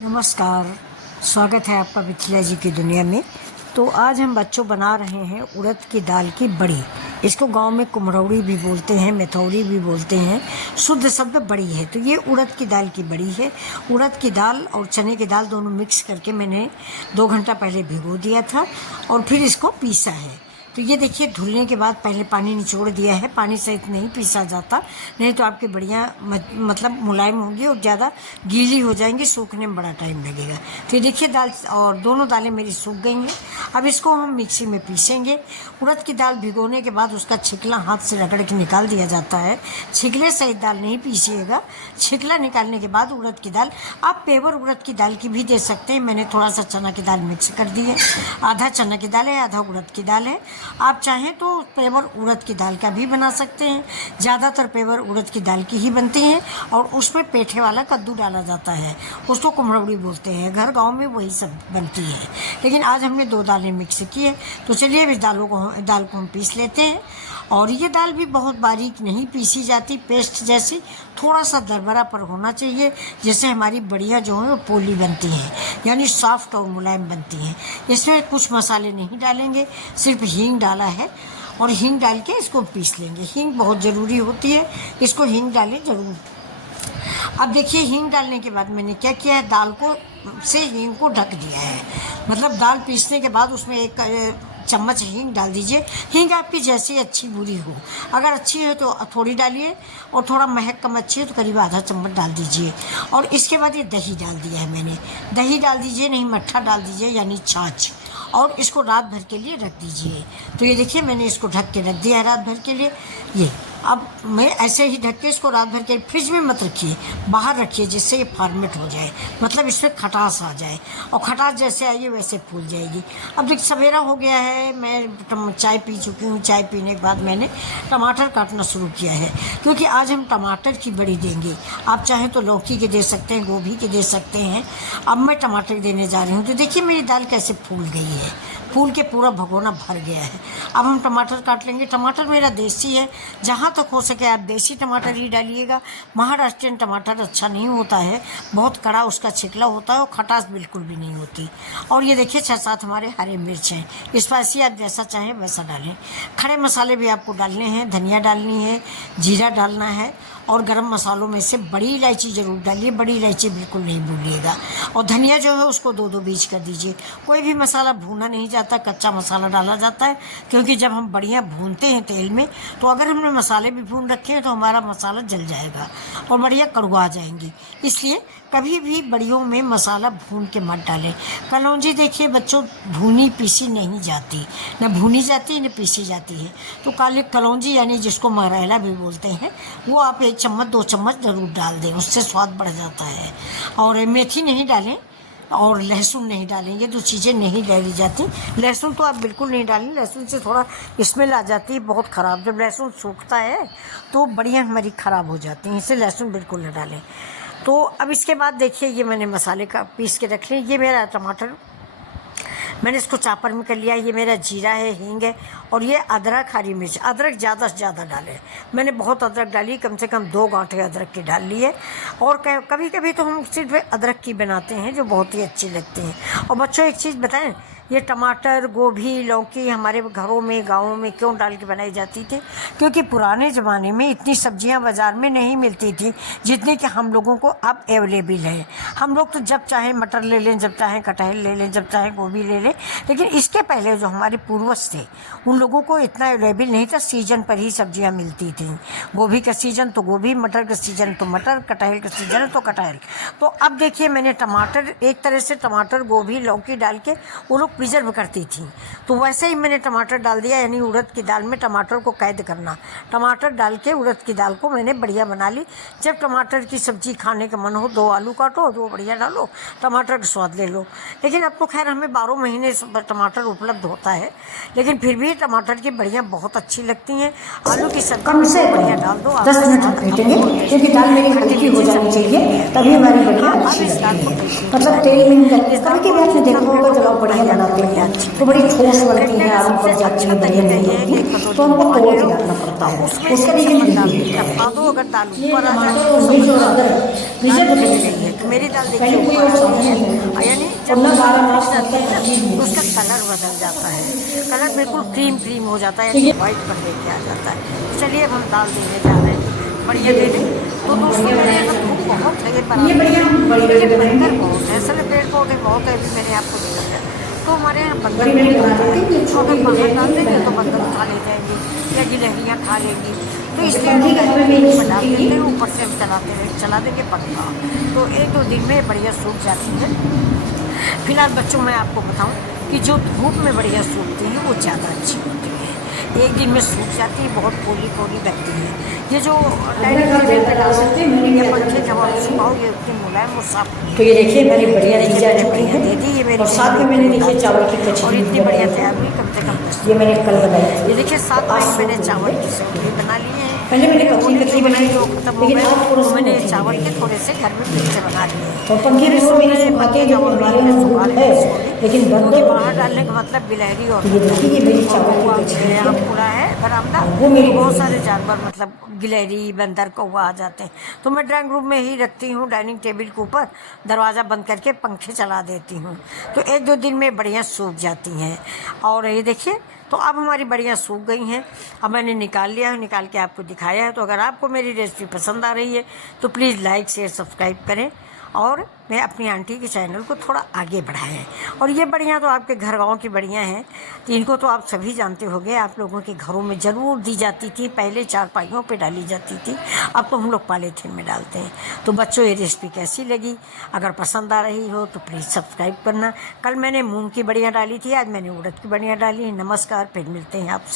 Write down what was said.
नमस्कार, स्वागत है आपका मिथिला जी की दुनिया में। तो आज हम बच्चों बना रहे हैं उड़द की दाल की बड़ी। इसको गांव में कुम्हरौड़ी भी बोलते हैं, मेथौड़ी भी बोलते हैं, शुद्ध शब्द बड़ी है। तो ये उड़द की दाल की बड़ी है। उड़द की दाल और चने की दाल दोनों मिक्स करके मैंने 2 घंटा पहले भिगो दिया था और फिर इसको पीसा है। तो ये देखिए, धुलने के बाद पहले पानी निचोड़ दिया है। पानी सहित नहीं पीसा जाता, नहीं तो आपकी बढ़िया मतलब मुलायम होंगी और ज़्यादा गीली हो जाएंगी, सूखने में बड़ा टाइम लगेगा। तो ये देखिए, दाल और दोनों दालें मेरी सूख गई हैं। अब इसको हम मिक्सी में पीसेंगे। उड़द की दाल भिगोने के बाद उसका छिकला हाथ से रगड़ के निकाल दिया जाता है। छिकले सहित दाल नहीं पीसिएगा। छिकला निकालने के बाद उड़द की दाल, आप पेवर उड़द की दाल की भी दे सकते हैं। मैंने थोड़ा सा चना की दाल मिक्स कर दी है। आधा चना की दाल है, आधा उड़द की दाल है। आप चाहें तो पेवर उड़द की दाल का भी बना सकते हैं। ज़्यादातर पेवर उड़द की दाल की ही बनती हैं और उसमें पेठे वाला कद्दू डाला जाता है, उसको कुम्हरौड़ी बोलते हैं। घर गांव में वही सब बनती है, लेकिन आज हमने 2 दालें मिक्स की है। तो चलिए अब इस दाल को हम पीस लेते हैं। और ये दाल भी बहुत बारीक नहीं पीसी जाती, पेस्ट जैसी थोड़ा सा दरबरा पर होना चाहिए, जिससे हमारी बड़ियाँ जो हैं वो पोली बनती हैं, यानी सॉफ्ट और मुलायम बनती हैं। इसमें कुछ मसाले नहीं डालेंगे, सिर्फ हींग डाला है और हींग डाल के इसको पीस लेंगे। हींग बहुत ज़रूरी होती है, इसको हींग डालें ज़रूर। अब देखिए, हींग डालने के बाद मैंने क्या किया है, दाल को से हींग को ढक दिया है। मतलब दाल पीसने के बाद उसमें 1 चम्मच हींग डाल दीजिए। हींग आपकी जैसी अच्छी बुरी हो, अगर अच्छी है तो थोड़ी डालिए और थोड़ा महक कम अच्छी है तो करीब आधा चम्मच डाल दीजिए। और इसके बाद ये दही डाल दिया है मैंने। दही डाल दीजिए, नहीं मट्ठा डाल दीजिए यानी छाछ, और इसको रात भर के लिए रख दीजिए। तो ये देखिए, मैंने इसको ढक के रख दिया है रात भर के लिए। ये अब मैं ऐसे ही ढक के इसको रात भर के फ्रिज में मत रखिए, बाहर रखिए, जिससे ये फॉर्मेट हो जाए, मतलब इसमें खटास आ जाए। और खटास जैसे आएगी वैसे फूल जाएगी। अब देखिए, सवेरा हो गया है, मैं चाय पी चुकी हूँ। चाय पीने के बाद मैंने टमाटर काटना शुरू किया है, क्योंकि आज हम टमाटर की बड़ी देंगे। आप चाहें तो लौकी के दे सकते हैं, गोभी के दे सकते हैं। अब मैं टमाटर देने जा रही हूँ। तो देखिए मेरी दाल कैसे फूल गई है, फूल के पूरा भगोना भर गया है। अब हम टमाटर काट लेंगे। टमाटर मेरा देसी है, जहाँ तक हो सके आप देसी टमाटर ही डालिएगा। महाराष्ट्रियन टमाटर अच्छा नहीं होता है, बहुत कड़ा उसका छिकला होता है और खटास बिल्कुल भी नहीं होती। और ये देखिए 6-7 हमारे हरे मिर्च हैं। स्पाइसी आप जैसा चाहें वैसा डालें। खड़े मसाले भी आपको डालने हैं, धनिया डालनी है, जीरा डालना है, और गरम मसालों में से बड़ी इलायची ज़रूर डालिए। बड़ी इलायची बिल्कुल नहीं भूलिएगा। और धनिया जो है उसको 2-2 बीज कर दीजिए। कोई भी मसाला भूना नहीं जाता, कच्चा मसाला डाला जाता है, क्योंकि जब हम बढ़िया भूनते हैं तेल में, तो अगर हमने मसाले भी भून रखे हैं तो हमारा मसाला जल जाएगा और बढ़िया कड़वा जाएंगी। इसलिए कभी भी बड़ियों में मसाला भून के मत डालें। कलौंजी देखिए बच्चों, भूनी पीसी नहीं जाती, न भूनी जाती न पीसी जाती है। तो काली कलौंजी यानी जिसको मरैला भी बोलते हैं, वो आप 1 चम्मच 2 चम्मच ज़रूर डाल दें, उससे स्वाद बढ़ जाता है। और मेथी नहीं डालें और लहसुन नहीं डालें, ये 2 चीज़ें नहीं डाली जाती। लहसुन तो आप बिल्कुल नहीं डालें, लहसुन से थोड़ा स्मेल आ जाती है बहुत ख़राब। जब लहसुन सूखता है तो बढ़िया हमारी ख़राब हो जाती है, इससे लहसुन बिल्कुल न डालें। तो अब इसके बाद देखिए, ये मैंने मसाले का पीस के रख लिया। ये मेरा टमाटर मैंने इसको चॉपर में कर लिया। ये मेरा जीरा है, हींग है, और ये अदरक, हरी मिर्च। अदरक ज़्यादा से ज़्यादा डालें। मैंने बहुत अदरक डाली, कम से कम 2 गांठें अदरक की डाल ली है। और कभी कभी तो हम सिर्फ अदरक की बनाते हैं, जो बहुत ही अच्छी लगती हैं। और बच्चों एक चीज़ बताएं, ये टमाटर, गोभी, लौकी हमारे घरों में, गाँवों में क्यों डाल के बनाई जाती थी? क्योंकि पुराने ज़माने में इतनी सब्जियां बाज़ार में नहीं मिलती थी जितनी कि हम लोगों को अब अवेलेबल है। हम लोग तो जब चाहें मटर ले लें, जब चाहें कटहल ले लें, जब चाहें गोभी ले लें। लेकिन इसके पहले जो हमारे पूर्वज थे, उन लोगों को इतना अवेलेबल नहीं था। सीजन पर ही सब्जियां मिलती थी। गोभी का सीजन तो गोभी, मटर का सीजन तो मटर, कटहल का सीजन तो कटहल। तो अब देखिए, मैंने टमाटर, एक तरह से टमाटर, गोभी, लौकी डाल के वो लोग प्रिजर्व करती थी, तो वैसे ही मैंने टमाटर डाल दिया। यानी उड़द की दाल में टमाटर को कैद करना। टमाटर डाल के उड़द की दाल को मैंने बढ़िया बना ली। जब टमाटर की सब्ज़ी खाने का मन हो, 2 आलू काटो, 2 बढ़िया डालो, टमाटर का स्वाद ले लो। लेकिन अब तो खैर हमें 12 महीने टमाटर उपलब्ध होता है, लेकिन फिर भी टमाटर की बढ़िया बहुत अच्छी लगती हैं। आलू की सब्जी बढ़िया डाल दो, 10 मिनट हम फेंटेंगे, क्योंकि दाल मेरी हल्की हो जानी चाहिए, तभी हमारी बढ़िया अच्छी लगती है। मतलब तेल में कभी कभी आपने देखा होगा जब आप बढ़िया बनाते हैं तो बड़ी ठोस बनती है, आलू पक जाती है, बढ़िया नहीं बनती, तो हमको तोड़ के डालना पड़ता है। उसका रीजन यही है। अगर दाल ये ऊपर आ जाए टमाटर तो और मिर्च और अदरक फ्रीजर में गल रख गई है। तो मेरी दाल देखिए पहले कोई ऊपर और आ सब्जी गई है, नहीं है, यानी और जब ना दाल बारह पक मास जाती है तक ना सब्जी तो नहीं उसका है। कलर बदल जाता है, कलर बिल्कुल क्रीम क्रीम हो जाता है, तो यानी ये वाइट पर लेके आ जाता है। तो चलिए अब हम दाल देने जा रहे हैं, बढ़िया ये देने। तो हम दोस्तों बढ़िया मेरे बनाए यहाँ धूप चावल की बहुत है दाल। ये बराबर बढ़िया हम बड़ी बड़ी लेकिन बनाएंगे, बंदर बहुत है, असल पेड़ पौधे बहुत है, अभी मैंने आपको दिखाया। तो हमारे यहाँ बंदर बड़ी बड़ी बहुत बना आता है, देते हैं, ये तो छोटी अगर हो बाहर जाएगी डाल फिर देंगे तो बनाएंगे बंदर उठा दोबारा। ले जाएंगे या गिलहरियाँ खा लेंगी। तो और इसलिए हम पंखे लोग की हवा डाइनिंग में टेबल ये पर डाल सूखेगी। देते हैं, ऊपर से हम चला देंगे पंखा, तो 1-2 दिन में बढ़िया सूख जाती है। फिलहाल बच्चों मैं आपको बताऊं कि जो धूप में बढ़िया सूखती हैं वो ज़्यादा अच्छी होती है, एक दिन में सूख जाती है, बहुत पोली पोली बनती है। ये जो अदरक डाइनिंग आप टेबल ज़्यादा पे डाल डालो सकते हैं, मैंने भी या अदरक पंखे को की हवा में डाली है। सुखाओ, ये उतनी मुलायम और साफ नहीं तो ये देखिए मैंने होती। बढ़िया ये देखिए जा मैंने चुकी बढ़िया है। दे दी, ये मेरी और बहन साथ में लोग मैंने की देखिए दाल चावल की थी और कचरी भी इतनी बढ़िया बनाई तैयार थी। हुई, कम से कम 10 ये मैंने मिनट कल में। बनाई थी, ये देखिए तो 7 आज टाइम मैंने सूख गई चावल है। की सब्जी बना ली है। पहले मैंने मेरे पतली होने कतली जो बनाई थे थी, वो खत्म हो लेकिन गए, आज थोड़ा तो सा मैंने मोटी हो चावल गई के है। थोड़े से घर में मिर्चे बना लिए हैं। और पंखे ये की हवा सूख में ये गए, सुखाते पंखे हैं, की जब हवा में हमारे इतने यहाँ सुखा धूप लेंगे है, इसको भी, लेकिन क्योंकि बंदर बाहर बहुत डालने है। का मतलब गिलहरी और तो ये बंदर देखिए ये मेरी और चावल कौवा की मेरे कचरी यहाँ है, खुला है बरामदा, और वो मेरी तो बहुत बहन सारे है। जानवर मतलब गिलहरी बंदर कौवा आ जाते हैं। तो मैं ड्राइंग रूम में ही रखती हूँ, डाइनिंग टेबल के ऊपर दरवाज़ा बंद करके पंखे चला देती हूँ, तो 1-2 दिन में बढ़िया सूख जाती हैं। और ये देखिए तो अब हमारी बढ़िया सूख गई हैं, अब मैंने निकाल लिया है, निकाल के आपको दिखाया है। तो अगर आपको मेरी रेसिपी पसंद आ रही है तो प्लीज़ लाइक शेयर सब्सक्राइब करें और मैं अपनी आंटी के चैनल को थोड़ा आगे बढ़ाएं। और ये बढ़िया तो आपके घर गांव की बढ़िया हैं, तो इनको तो आप सभी जानते होंगे, आप लोगों के घरों में ज़रूर दी जाती थी, पहले चारपाइयों पे डाली जाती थी, अब तो हम लोग पॉलीथिन में डालते हैं। तो बच्चों ये रेसिपी कैसी लगी, अगर पसंद आ रही हो तो प्लीज़ सब्सक्राइब करना। कल मैंने मूंग की बढ़िया डाली थी, आज मैंने उड़द की बढ़िया डाली है। नमस्कार, फिर मिलते हैं आपसे।